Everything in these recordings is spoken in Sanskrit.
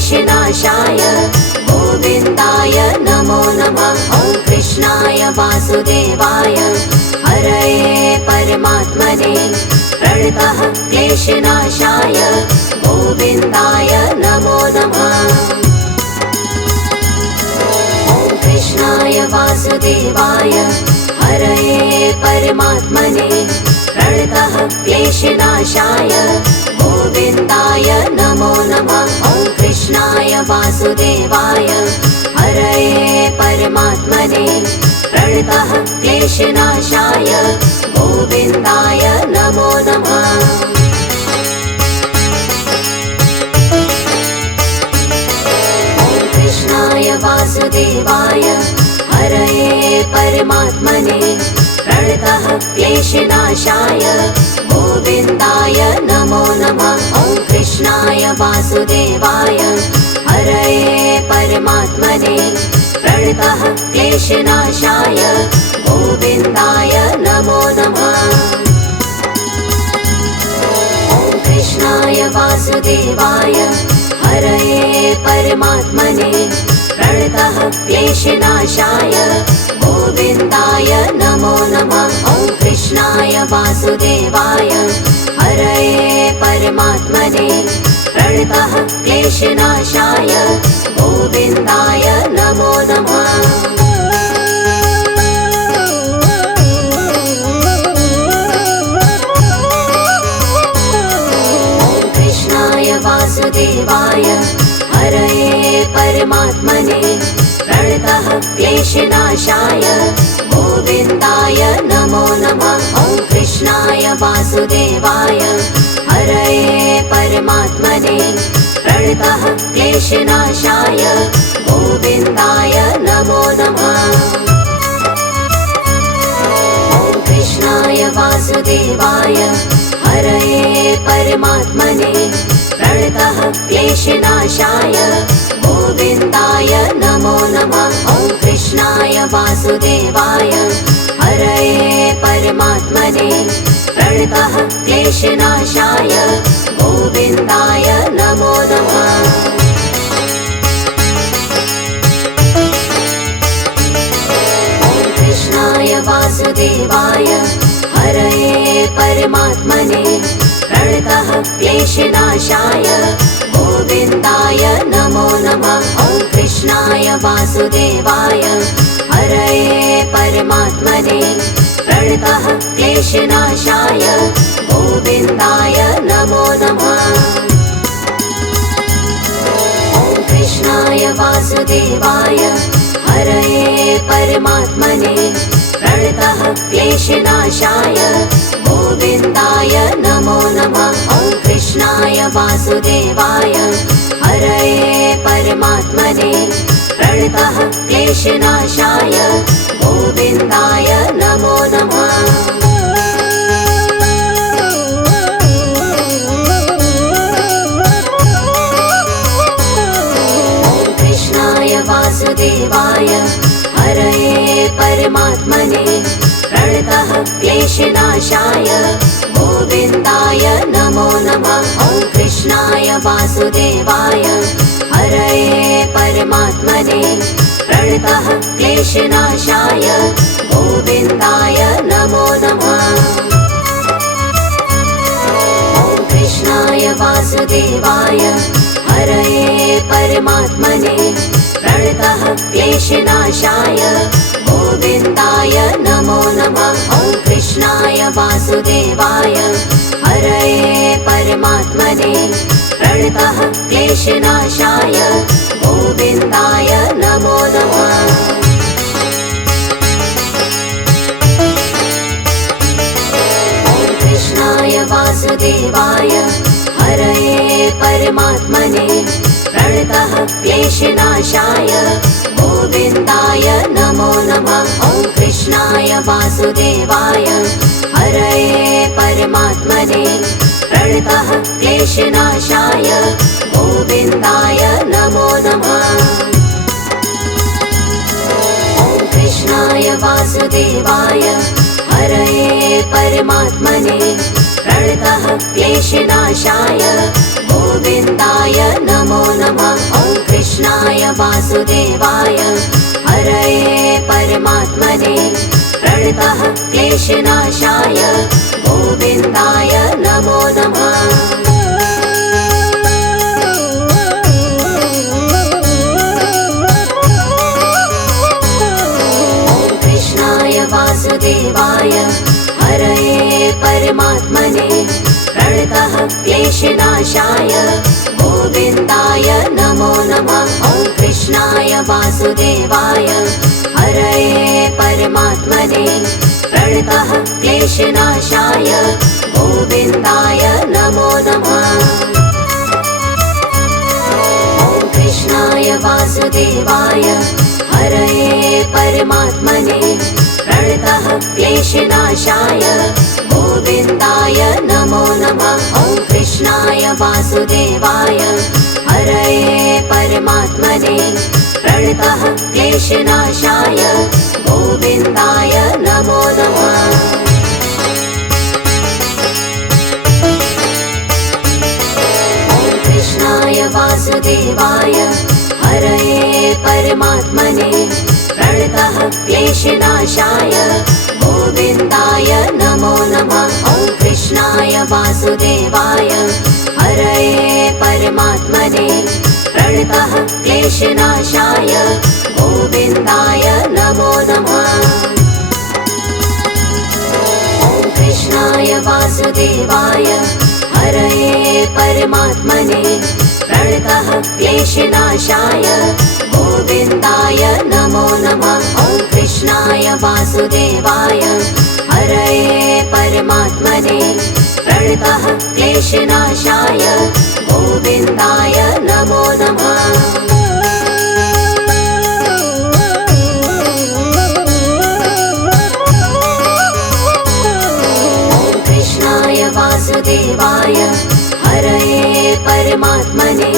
क्लेशनाशाय गोविन्दाय नमो नमः। ॐ कृष्णाय वासुदेवाय हरये परमात्मने प्रणतः क्लेशनाशाय गोविन्दाय नमो नमः। ॐ कृष्णाय वासुदेवाय हरये परमात्मने प्रणतः क्लेशनाशाय गोविन्दाय नमो नमः। ॐ कृष्णाय वासुदेवाय हरये परमात्मने प्रणतः क्लेशनाशाय गोविन्दाय नमो नमः। ॐ कृष्णाय वासुदेवाय हरये परमात्मने प्रणतः क्लेशनाशाय गोविन्दाय नमो नमः। ॐ कृष्णाय वासुदेवाय हरये परमात्मने प्रणतः क्लेशनाशाय गोविन्दाय नमो नमः। ॐ कृष्णाय वासुदेवाय हरये परमात्मने प्रणतः क्लेशनाशाय गोविन्दाय नमो नमः। ॐ कृष्णाय वासुदेवाय हरये परमात्मने प्रणतः क्लेशनाशाय गोविन्दाय नमो नमः। ॐ कृष्णाय वासुदेवाय हरये परमात्मने प्रणतः क्लेशनाशाय गोविन्दाय नमो नमः। ॐ कृष्णाय वासुदेवाय हरये परमात्मने प्रणतः क्लेशनाशाय गोविन्दाय नमो नमः। ॐ कृष्णाय वासुदेवाय हरये परमात्मने प्रणतः क्लेशनाशाय गोविन्दाय नमो नमः। ॐ कृष्णाय वासुदेवाय हरये परमात्मने प्रणतः क्लेशनाशाय गोविन्दाय नमो नमः। ॐ कृष्णाय वासुदेवाय हरये परमात्मने प्रणतः क्लेशनाशाय गोविन्दाय नमो नमः। ॐ कृष्णाय वासुदेवाय हरये परमात्मने प्रणतः क्लेशनाशाय गोविन्दाय नमो नमः। ॐ कृष्णाय वासुदेवाय हरये परमात्मने प्रणतः क्लेशनाशाय गोविन्दाय नमो नमः। ॐ कृष्णाय वासुदेवाय हरये परमात्मने प्रणतः क्लेशनाशाय गोविन्दाय नमो नमः। ॐ कृष्णाय वासुदेवाय हरये परमात्मने प्रणतः क्लेशनाशाय गोविन्दाय नमो नमः। ॐ कृष्णाय वासुदेवाय हरये परमात्मने प्रणतः क्लेशनाशाय गोविन्दाय नमो नमः। ॐ कृष्णाय वासुदेवाय हरये परमात्मने प्रणतः क्लेशनाशाय गोविन्दाय नमो नमः। ॐ कृष्णाय वासुदेवाय हरये परमात्मने प्रणतः क्लेशनाशाय गोविन्दाय नमो नमः। ॐ कृष्णाय वासुदेवाय हरये परमात्मने प्रणतः क्लेशनाशाय गोविन्दाय नमो नमः। ॐ कृष्णाय वासुदेवाय हरये परमात्मने प्रणतः क्लेशनाशाय गोविन्दाय नमो नमः। ॐ कृष्णाय वासुदेवाय हरये परमात्मने प्रणतः क्लेशनाशाय गोविन्दाय नमो नमः। वासुदेवाय हरये परमात्मने प्रणतः क्लेशनाशाय गोविन्दाय नमो नमः। वासुदेवाय हरये परमात्मने प्रणतः क्लेशनाशाय गोविन्दाय नमो नमः। ॐ कृष्णाय वासुदेवाय हरये परमात्मने प्रणतः क्लेशनाशाय गोविन्दाय नमो नमः। ॐ कृष्णाय वासुदेवाय हरये परमात्मने प्रणतः क्लेशनाशाय गोविन्दाय नमो नमः। ॐ कृष्णाय वासुदेवाय हरये परमात्मने प्रणतः क्लेशनाशाय गोविन्दाय नमो नमः। ॐ कृष्णाय वासुदेवाय हरये परमात्मने प्रणतः क्लेशनाशाय गोविन्दाय नमो नमः। ॐ कृष्णाय वासुदेवाय हरये परमात्मने प्रणतः क्लेशनाशाय गोविन्दाय नमो नमः। ॐ कृष्णाय वासुदेवाय हरये परमात्मने प्रणतः क्लेशनाशाय गोविन्दाय नमो नमः। ॐ कृष्णाय वासुदेवाय हरये परमात्मने प्रणतः क्लेशनाशाय गोविन्दाय नमो नमः। ॐ कृष्णाय वासुदेवाय हरये परमात्मने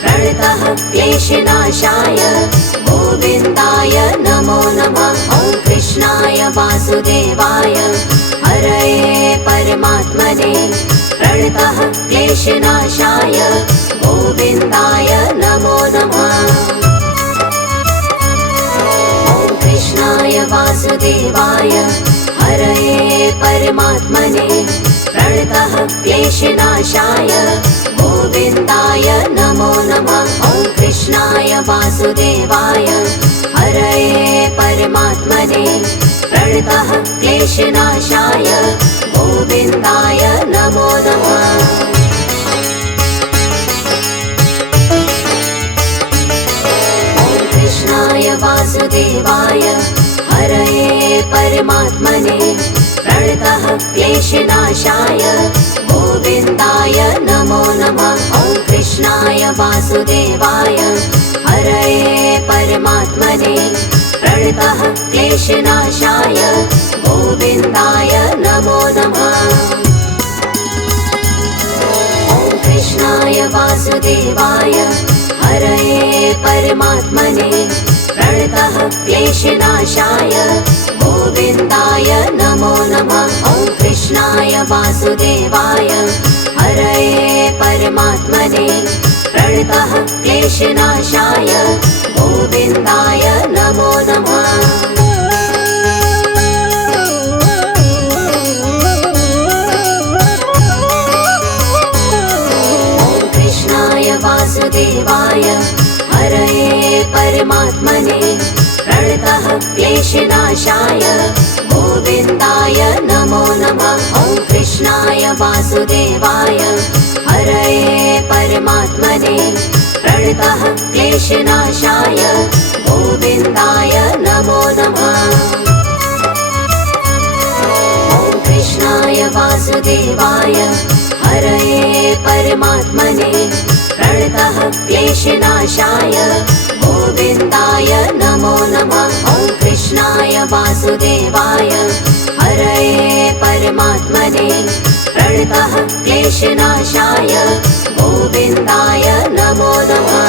प्रणतः क्लेशनाशाय गोविन्दाय नमो नमः। ॐ कृष्णाय वासुदेवाय हरये परमात्मने प्रणतः क्लेशनाशाय गोविन्दाय नमो नमः। ॐ कृष्णाय वासुदेवाय हरये परमात्मने प्रणतः क्लेशनाशाय गोविन्दाय नमो नमः। ॐ कृष्णाय वासुदेवाय हरये परमात्मने प्रणतः क्लेशनाशाय गोविन्दाय नमो नमः। ॐ कृष्णाय वासुदेवाय हरये परमात्मने प्रणतः क्लेशनाशाय गोविन्दाय नमो नमः। ॐ कृष्णाय वासुदेवाय हरये परमात्मने प्रणतः क्लेशनाशाय गोविन्दाय नमो नमः। ॐ कृष्णाय वासुदेवाय हरये परमात्मने प्रणतः क्लेशनाशाय गोविन्दाय नमो नमः। ॐ कृष्णाय वासुदेवाय हरये परमात्मने प्रणतः क्लेशनाशाय गोविन्दाय नमो नमः। ॐ कृष्णाय वासुदेवाय हरये परमात्मने प्रणतः क्लेशनाशाय गोविन्दाय नमो नमः। ॐ कृष्णाय वासुदेवाय हरये परमात्मने प्रणतः क्लेशनाशाय गोविन्दाय नमो नमः। ॐ कृष्णाय वासुदेवाय हरये परमात्मने प्रणतः क्लेशनाशाय गोविन्दाय नमो नमः। ॐ कृष्णाय वासुदेवाय हरये परमात्मने प्रणतः क्लेशनाशाय गोविन्दाय नमो नमः।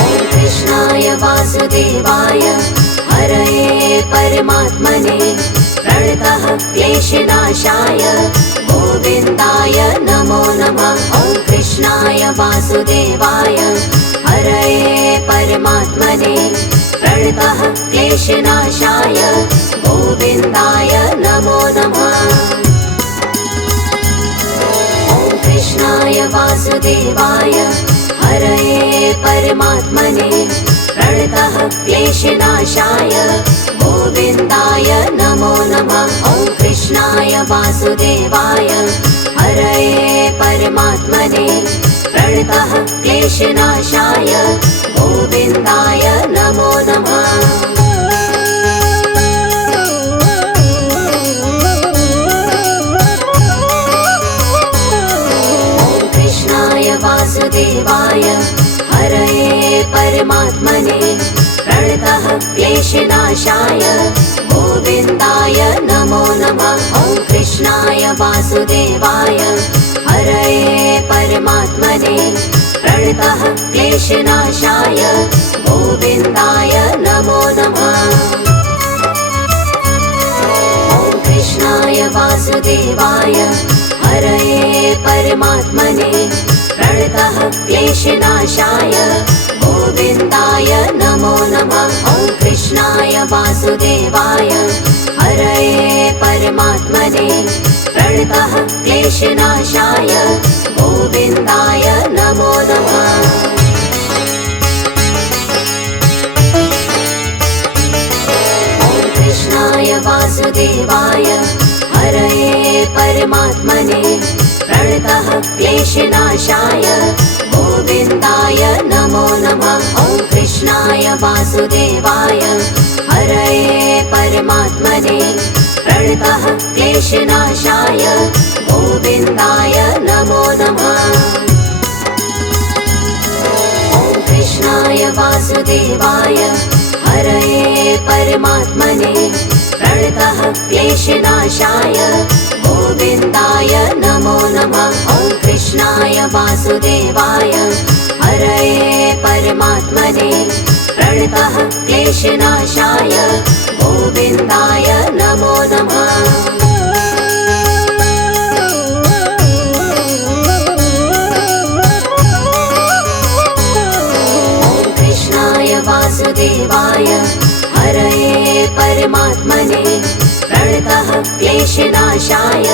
ॐ कृष्णाय वासुदेवाय हरये परमात्मने प्रणतः क्लेशनाशाय गोविन्दाय नमो नमः। वासुदेवाय हरये परमात्मने प्रणतः क्लेशनाशाय गोविन्दाय नमो नमः। ॐ कृष्णाय वासुदेवाय हरये परमात्मने प्रणतः क्लेशनाशाय गोविन्दाय नमो नमः। ॐ कृष्णाय वासुदेवाय हरये परमात्मने प्रणतः क्लेशनाशाय गोविन्दाय नमो नमः। ॐ कृष्णाय वासुदेवाय हरये परमात्मने प्रणतः क्लेशनाशाय गोविन्दाय नमो नमः। ॐ कृष्णाय वासुदेवाय हरये परमात्मने प्रणतः क्लेशनाशाय गोविन्दाय नमो नमः। ॐ कृष्णाय वासुदेवाय हरये परमात्मने प्रणतः क्लेशनाशाय गोविन्दाय नमो नमः। ॐ कृष्णाय वासुदेवाय हरये परमात्मने प्रणतः क्लेशनाशाय गोविन्दाय नमो नमः। ॐ कृष्णाय वासुदेवाय हरये परमात्मने प्रणतः क्लेशनाशाय गोविन्दाय नमो नमः। ॐ कृष्णाय वासुदेवाय हरये परमात्मने प्रणतः क्लेशनाशाय गोविन्दाय नमो नमः। ॐ कृष्णाय वासुदेवाय हरये परमात्मने प्रणतः क्लेशनाशाय गोविन्दाय नमो नमः। ॐ कृष्णाय वासुदेवाय हरये परमात्मने प्रणतः क्लेशनाशाय गोविन्दाय नमो नमः। ॐ कृष्णाय वासुदेवाय हरये परमात्मने प्रणतः क्लेशनाशाय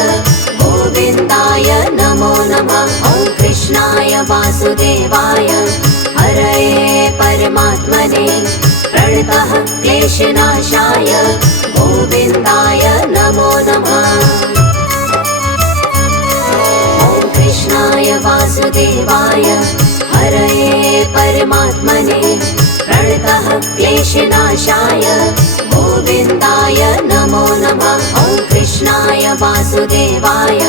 गोविन्दाय नमो नमः। ॐ कृष्णाय वासुदेवाय हरये परमात्मने प्रणतः क्लेशनाशाय गोविन्दाय नमो नमः। ॐ कृष्णाय वासुदेवाय हरये परमात्मने प्रणतः क्लेशनाशाय गोविन्दाय नमो नमः। ॐ कृष्णाय वासुदेवाय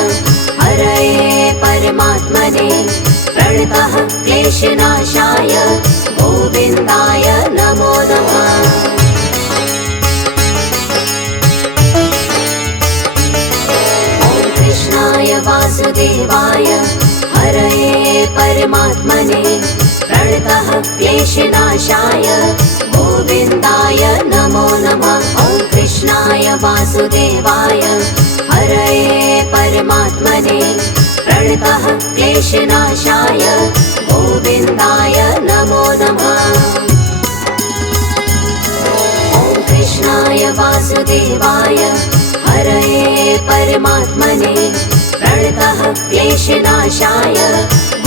हरये परमात्मने प्रणतः क्लेशनाशाय गोविन्दाय नमो नमः। ॐ कृष्णाय वासुदेवाय हरये परमात्मने प्रणतः क्लेशनाशाय गोविन्दाय नमो नमः। ॐ कृष्णाय वासुदेवाय हरये परमात्मने प्रणतः क्लेशनाशाय गोविन्दाय नमो नमः। ॐ कृष्णाय वासुदेवाय हरये परमात्मने प्रणतः क्लेशनाशाय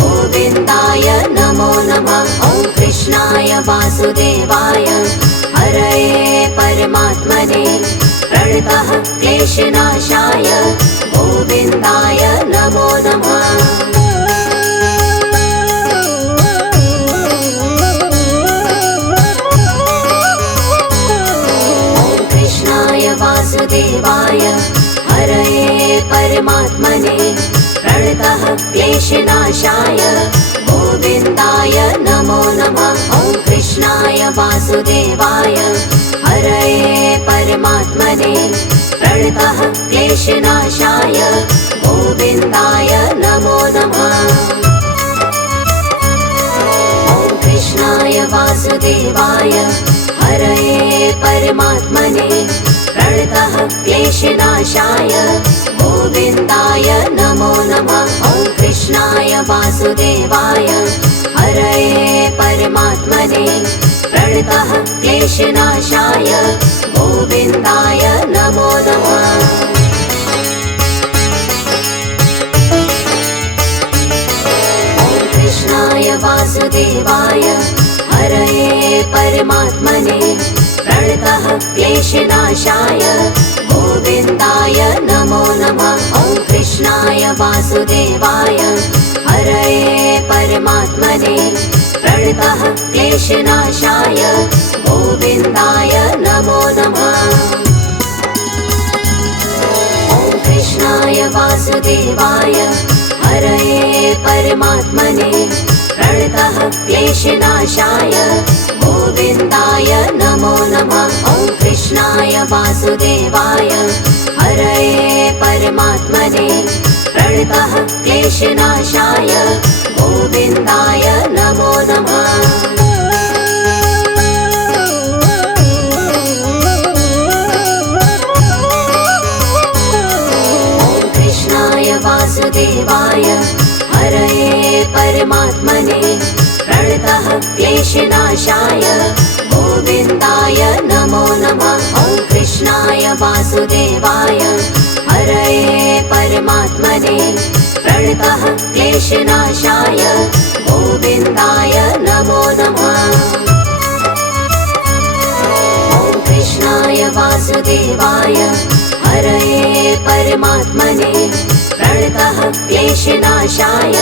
गोविन्दाय नमो नमः। ॐ कृष्णाय वासुदेवाय हरये परमात्मने प्रणतः क्लेशनाशाय गोविन्दाय नमो नमः। ॐ कृष्णाय वासुदेवाय हरये परमात्मने प्रणतः क्लेशनाशाय गोविन्दाय नमो नमः। ॐ कृष्णाय वासुदेवाय हरये परमात्मने प्रणतः क्लेशनाशाय गोविन्दाय नमो नमः। ॐ कृष्णाय वासुदेवाय हरये परमात्मने प्रणतः क्लेशनाशाय गोविन्दाय नमो नमः। ॐ कृष्णाय कृष्णाय वासुदेवाय हरये परमात्मने प्रणतः क्लेशनाशाय गोविन्दाय नमो नमः। कृष्णाय वासुदेवाय हरये परमात्मने प्रणतः क्लेशनाशाय गोविन्दाय नमो नमः। ॐ कृष्णाय वासुदेवाय हरये परमात्मने प्रणतः क्लेशनाशाय गोविन्दाय नमो नमः। ॐ कृष्णाय वासुदेवाय हरये परमात्मने प्रणतः क्लेशनाशाय गोविन्दाय नमो नमः। ॐ कृष्णाय वासुदेवाय हरये परमात्मने प्रणतः क्लेशनाशाय गोविन्दाय नमो नमः। वासुदेवाय हरये परमात्मने प्रणतः क्लेशनाशाय गोविन्दाय नमो नमः। ॐ कृष्णाय वासुदेवाय हरये परमात्मने प्रणतः क्लेशनाशाय गोविन्दाय नमो नमः। ॐ कृष्णाय वासुदेवाय हरये परमात्मने प्रणतः क्लेशनाशाय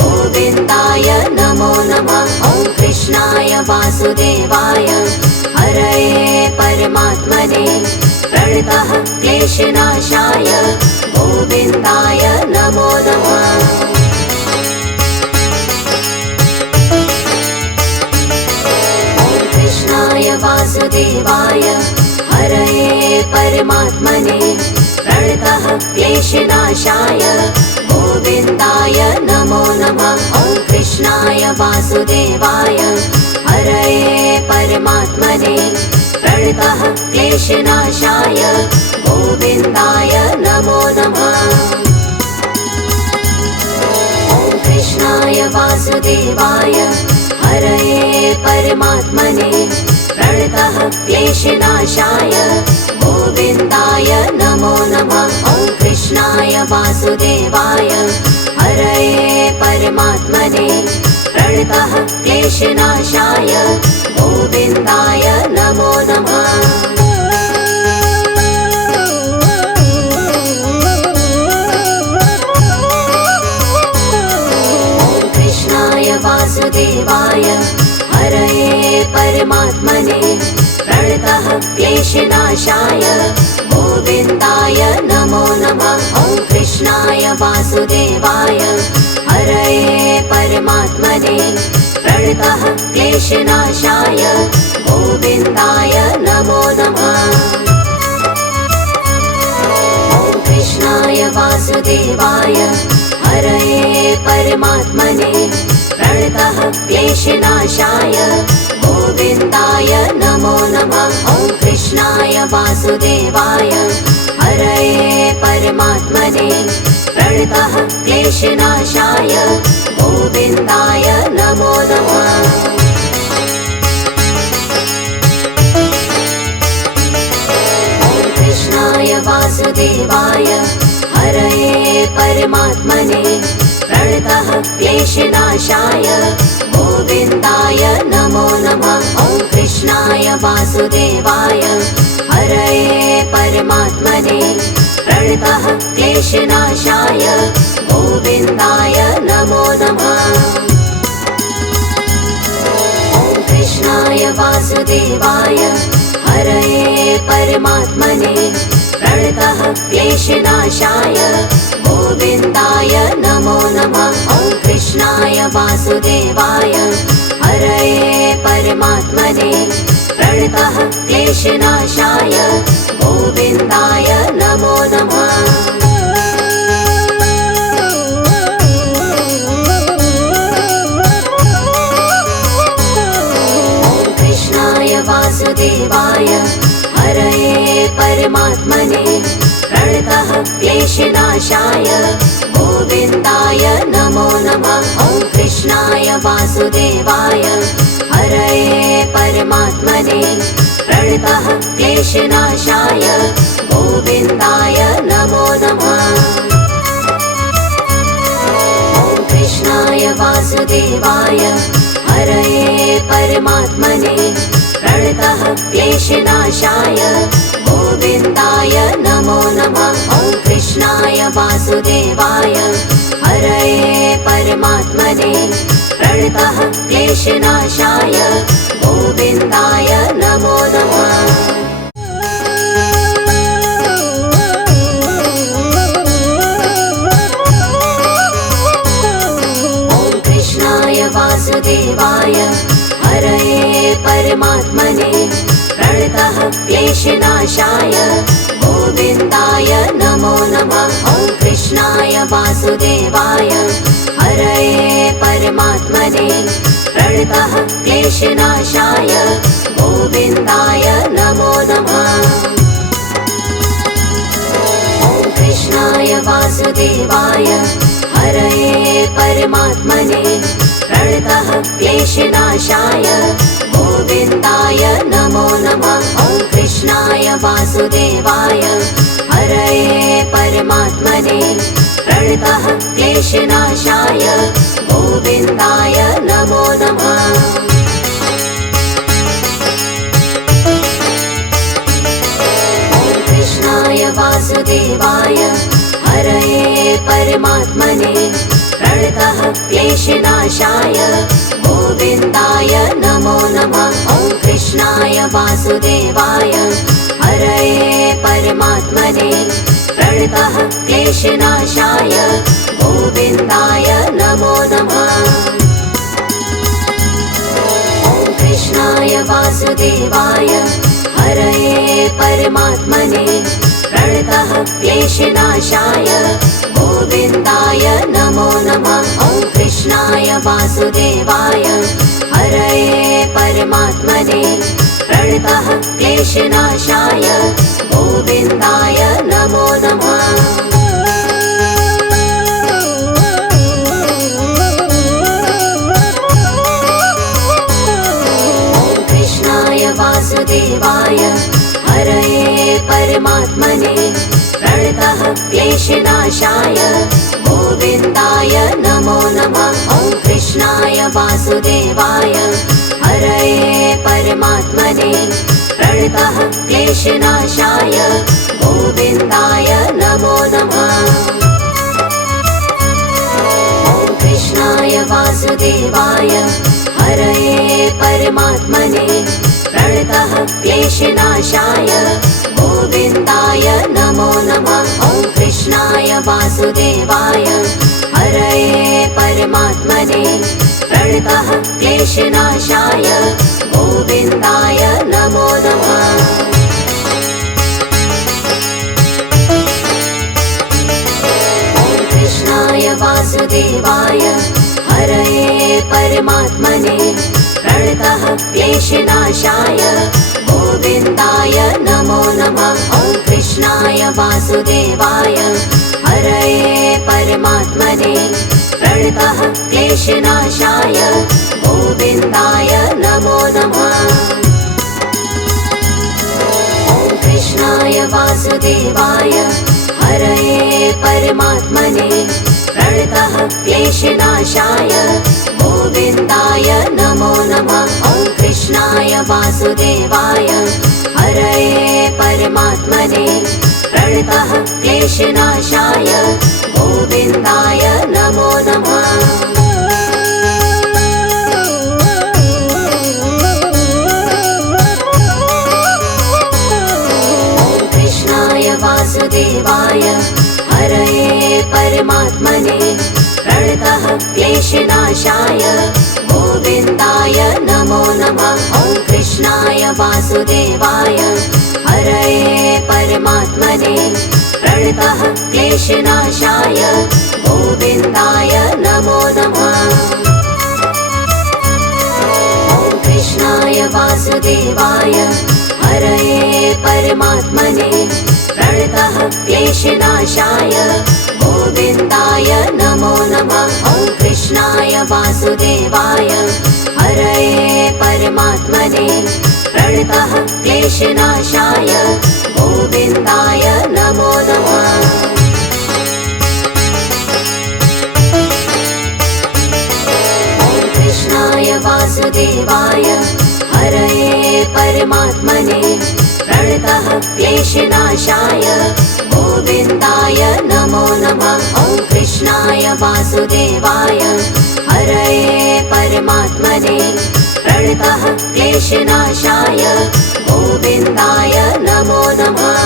गोविन्दाय नमो नमः। ॐ कृष्णाय वासुदेवाय हरये परमात्मने प्रणतः क्लेशनाशाय गोविन्दाय नमो नमः। ॐ कृष्णाय वासुदेवाय हरये परमात्मने प्रणतः क्लेशनाशाय गोविन्दाय नमो नमः। ॐ कृष्णाय वासुदेवाय हरये परमात्मने प्रणतः क्लेशनाशाय गोविन्दाय नमो नमः। ॐ कृष्णाय वासुदेवाय हरये परमात्मने प्रणतः क्लेशनाशाय गोविन्दाय नमो नमः। ॐ कृष्णाय वासुदेवाय हरये परमात्मने प्रणतः क्लेशनाशाय गोविन्दाय नमो नमः। ॐ कृष्णाय वासुदेवाय हरये परमात्मने प्रणतः क्लेशनाशाय गोविन्दाय नमो नमः। ॐ कृष्णाय वासुदेवाय हरये परमात्मने प्रणतः क्लेशनाशाय गोविन्दाय नमो नमः। ॐ कृष्णाय वासुदेवाय हरये परमात्मने प्रणतः क्लेशनाशाय गोविन्दाय नमो नमः। ॐ कृष्णाय वासुदेवाय हरये परमात्मने प्रणतः क्लेशनाशाय गोविन्दाय नमो नमः। ॐ कृष्णाय वासुदेवाय हरये परमात्मने प्रणतः क्लेशनाशाय गोविन्दाय नमो नमः। ॐ कृष्णाय वासुदेवाय हरये परमात्मने प्रणतः क्लेशनाशाय गोविन्दाय नमो नमः। ॐ कृष्णाय वासुदेवाय हरये परमात्मने प्रणतः क्लेशनाशाय गोविन्दाय नमो नमः। ॐ कृष्णाय वासुदेवाय हरये परमात्मने प्रणतः क्लेशनाशाय गोविन्दाय नमो नमः। ॐ कृष्णाय वासुदेवाय हरये परमात्मने प्रणतः क्लेशनाशाय गोविन्दाय नमो वासुदेवाय हरये परमात्मने प्रणतः क्लेशनाशाय गोविन्दाय नमो नमः। ॐ कृष्णाय वासुदेवाय हरये परमात्मने प्रणतः क्लेशनाशाय गोविन्दाय नमो नमः। ॐ कृष्णाय वासुदेवाय हरये परमात्मने प्रणतः क्लेशनाशाय गोविन्दाय नमो नमः। ॐ कृष्णाय वासुदेवाय हरये परमात्मने प्रणतः क्लेशनाशाय गोविन्दाय नमो नमः। ॐ कृष्णाय वासुदेवाय हरये परमात्मने प्रणतः क्लेशनाशाय गोविन्दाय नमो नमः। ॐ कृष्णाय वासुदेवाय हरये परमात्मने प्रणतः क्लेशनाशाय गोविन्दाय नमो नमः। ॐ कृष्णाय वासुदेवाय हरये परमात्मने प्रणतः क्लेशनाशाय गोविन्दाय नमो नमः। ॐ कृष्णाय वासुदेवाय हरये परमात्मने प्रणतः क्लेशनाशाय गोविन्दाय नमो नमः। ॐ कृष्णाय वासुदेवाय हरये परमात्मने प्रणतः क्लेशनाशाय गोविन्दाय नमो नमः। ॐ कृष्णाय वासुदेवाय हरये परमात्मने प्रणतः क्लेशनाशाय गोविन्दाय नमो नमः। ॐ कृष्णाय वासुदेवाय हरये परमात्मने प्रणतः क्लेशनाशाय गोविन्दाय नमो नमः। ॐ कृष्णाय वासुदेवाय हरये परमात्मने प्रणतः क्लेशनाशाय गोविन्दाय नमो नमः। ॐ कृष्णाय वासुदेवाय हरये परमात्मने प्रणतः क्लेशनाशाय गोविन्दाय नमो नमः। ॐ कृष्णाय वासुदेवाय हरये परमात्मने प्रणतः क्लेशनाशाय गोविन्दाय नमो नमः। ॐ कृष्णाय वासुदेवाय हरये परमात्मने प्रणतः क्लेशनाशाय गोविन्दाय नमो नमः। ॐ कृष्णाय वासुदेवाय हरये परमात्मने प्रणतः क्लेशनाशाय गोविन्दाय नमो नमः। ॐ कृष्णाय वासुदेवाय हरये परमात्मने प्रणतः क्लेशनाशाय गोविन्दाय नमो नमः। ॐ कृष्णाय वासुदेवाय हरये परमात्मने प्रणतः क्लेशनाशाय गोविन्दाय नमो नमः। ॐ कृष्णाय वासुदेवाय हरये परमात्मने प्रणतः क्लेशनाशाय गोविन्दाय नमो नमः। ॐ कृष्णाय वासुदेवाय हरये परमात्मने प्रणतः क्लेशनाशाय गोविन्दाय नमो नमः। ॐ कृष्णाय वासुदेवाय हरये परमात्मने प्रणतः क्लेशनाशाय गोविन्दाय नमो नमः। ॐ कृष्णाय वासुदेवाय हरये परमात्मने प्रणतः क्लेशनाशाय गोविन्दाय नमो नमः। ॐ कृष्णाय कृष्णाय वासुदेवाय हरये परमात्मने प्रणतः क्लेशनाशाय गोविन्दाय नमो नमः। कृष्णाय वासुदेवाय हरये परमात्मने प्रणतः क्लेशनाशाय गोविन्दाय नमो नमः। ॐ कृष्णाय वासुदेवाय हरये परमात्मने प्रणतः क्लेशनाशाय गोविन्दाय नमो नमः।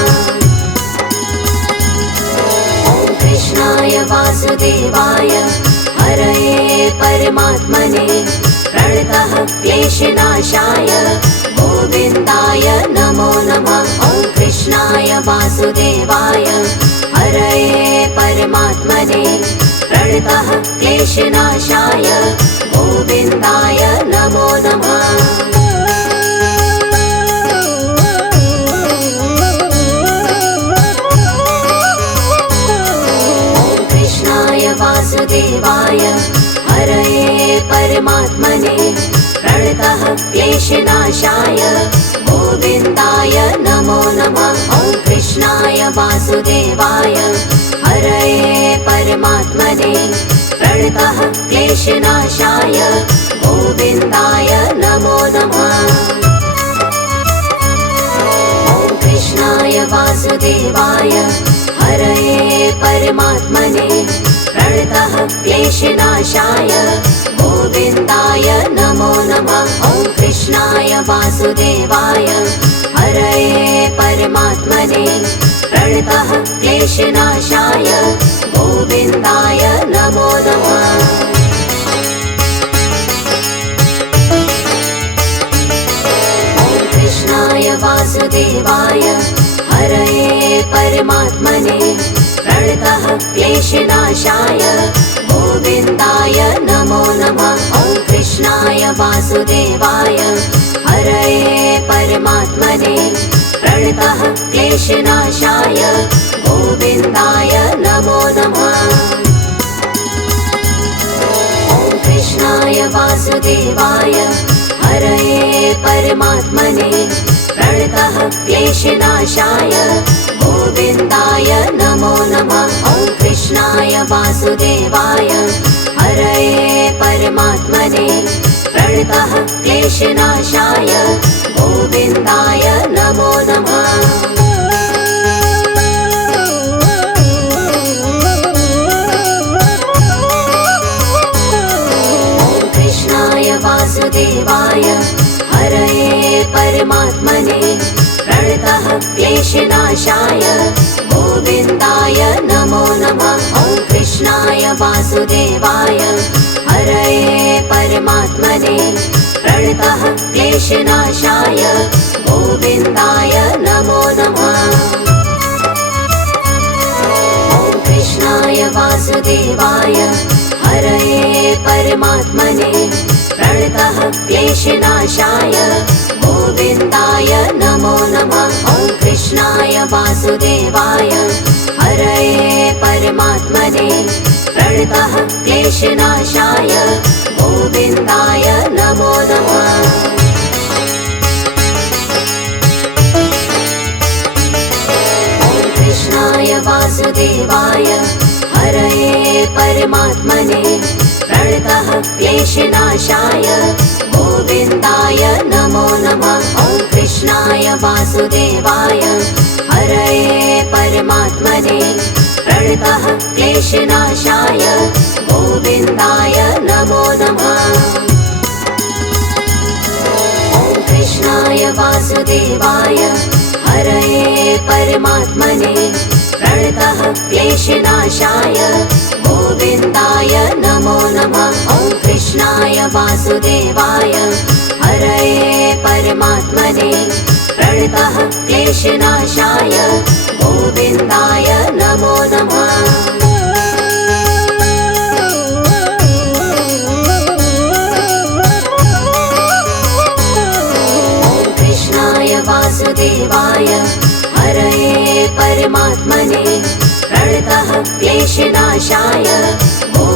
ॐ कृष्णाय वासुदेवाय हरये परमात्मने प्रणतः क्लेशनाशाय गोविन्दाय नमो नमः। ॐ कृष्णाय वासुदेवाय हरये परमात्मने प्रणतः क्लेशनाशाय गोविन्दाय नमो नमः। वासुदेवाय हरये परमात्मने प्रणतः क्लेशनाशाय गोविन्दाय नमो नमः। ॐ कृष्णाय वासुदेवाय हरये परमात्मने प्रणतः क्लेशनाशाय गोविन्दाय नमो नमः। ॐ कृष्णाय वासुदेवाय हरये परमात्मने प्रणतः क्लेशनाशाय गोविन्दाय नमो नमः। ॐ कृष्णाय वासुदेवाय हरये परमात्मने प्रणतः क्लेशनाशाय गोविन्दाय नमो नमः। ॐ कृष्णाय वासुदेवाय हरये परमात्मने प्रणतः क्लेशनाशाय गोविन्दाय नमो नमः। ॐ कृष्णाय वासुदेवाय हरये परमात्मने प्रणतः क्लेशनाशाय गोविन्दाय नमो नमः। ॐ कृष्णाय वासुदेवाय हरये परमात्मने प्रणतः क्लेशनाशाय गोविन्दाय नमो नमः। ॐ कृष्णाय वासुदेवाय हरये परमात्मने प्रणतः क्लेशनाशाय गोविन्दाय नमो नमः। ॐ कृष्णाय वासुदेवाय हरये परमात्मने प्रणतः क्लेशनाशाय गोविन्दाय नमो नमः। ॐ कृष्णाय वासुदेवाय हरये परमात्मने प्रणतः क्लेशनाशाय गोविन्दाय नमो नमः। ॐ कृष्णाय वासुदेवाय हरये परमात्मने प्रणतः क्लेशनाशाय गोविन्दाय नमो नमः। ॐ कृष्णाय वासुदेवाय हरये परमात्मने प्रणतः क्लेशनाशाय गोविन्दाय नमो नमः। ॐ कृष्णाय वासुदेवाय हरये परमात्मने प्रणतः क्लेशनाशाय गोविन्दाय नमो नमः। ॐ कृष्णाय वासुदेवाय हरये परमात्मने प्रणतः क्लेशनाशाय गोविन्दाय नमो नमः। ॐ कृष्णाय वासुदेवाय हरये परमात्मने प्रणतः क्लेशनाशाय गोविन्दाय नमो नमः। ॐ कृष्णाय वासुदेवाय हरये परमात्मने प्रणतः क्लेशनाशाय गोविन्दाय नमो नमः। ॐ कृष्णाय वासुदेवाय हरये परमात्मने प्रणतः क्लेशनाशाय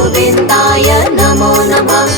गोविन्दाय नमो नमः